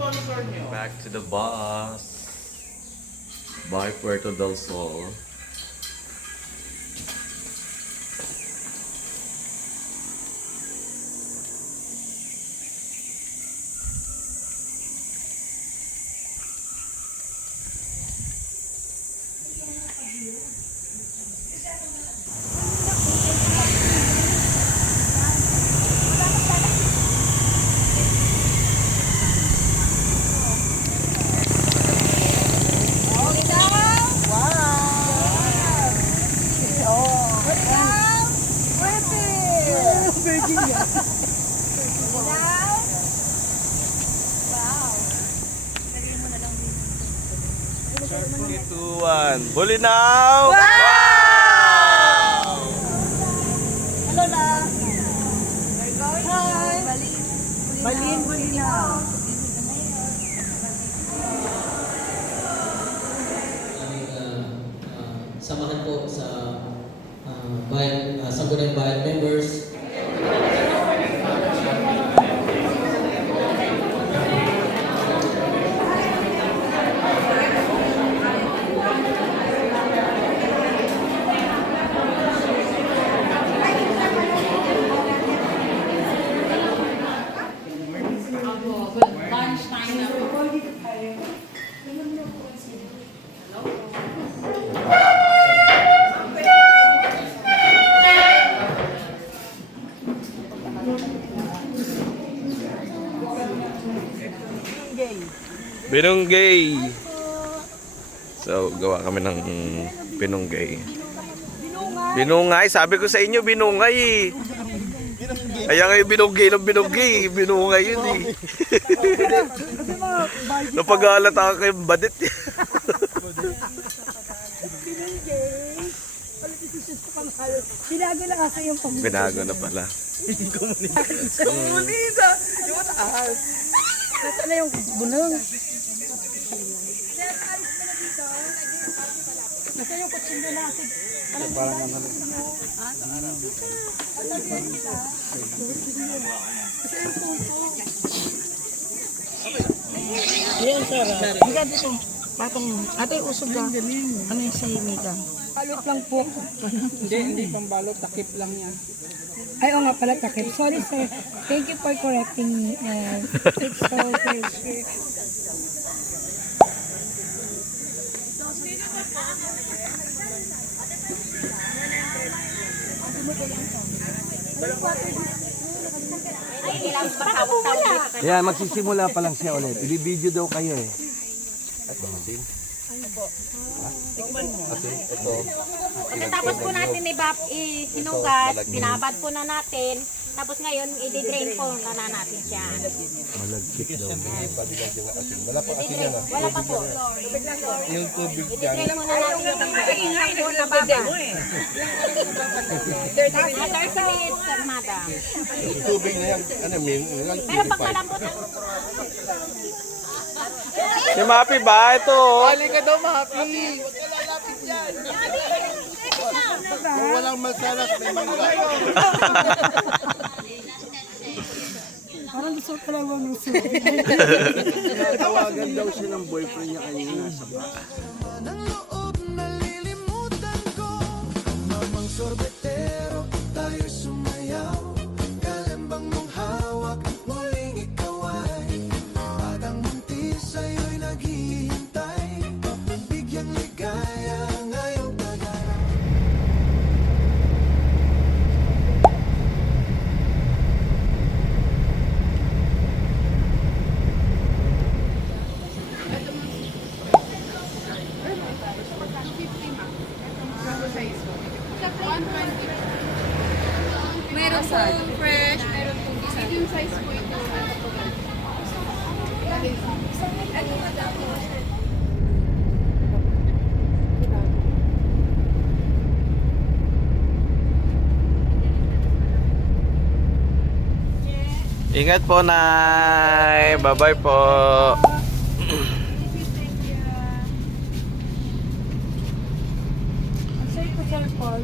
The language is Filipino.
sponsor nyo? Back to the bus. Bye, Puerto del Sol. Ituan, Bulinaw! Wow! Hello na. Hi. Balin, Bulinaw. Samahan po sa Sangguniang Bayan members. Binunggay! So, gawa kami ng binunggay. Binungay! Sabi ko sa inyo, binungay eh. Kaya kayo binunggay ng binunggay. Binungay yun eh. Napag-aalat ako kayong badit. Binago na kasi yung pamilya. Binago na pala. Komunisa! Yung mataas! Nasaan na yung bunong? Nasaan yung kutsilyo natin? Parang naman. Yan, Sarah. Higa dito. Patong, ate, usog ka. Ano yung sa Mika? Balot lang po. Hindi pambalot, takip lang yan. Ay, oo nga pala, takip. Sorry, sir. Thank you for correcting me. It's so precious. Yan, magsisimula pa lang siya ulit. I-video daw kayo eh. Pagkatapos po natin hinugas, binabad po na natin. Tapos ngayon, i-drain po na natin siya. Malagkit daw. Wala pa po. Yung tubig I-drain mo na natin yung po na baba. 30 minutes, madam. Yung tubig na yan, ano, Pero pag malambot ang Si Mapi ba? Ito. Halika daw, Mapi! Kung walang masalas, may mangga. Parang gusto ko lang mamuso. Tawagan daw siya ng boyfriend niya kanina sa baka. Ng loob nalilimutan ko. Mamang sorbetero, tayo sumayaw. Kalembang mong hawak, muling ikaw ay batang muntis sa'yo'y naghihintay. Bigyang ligaya ngayong tagay. Meron po fresh, meron po medium size po ito. Ingat po, Nay. Bye-bye po. Sir ko, Sir Paul.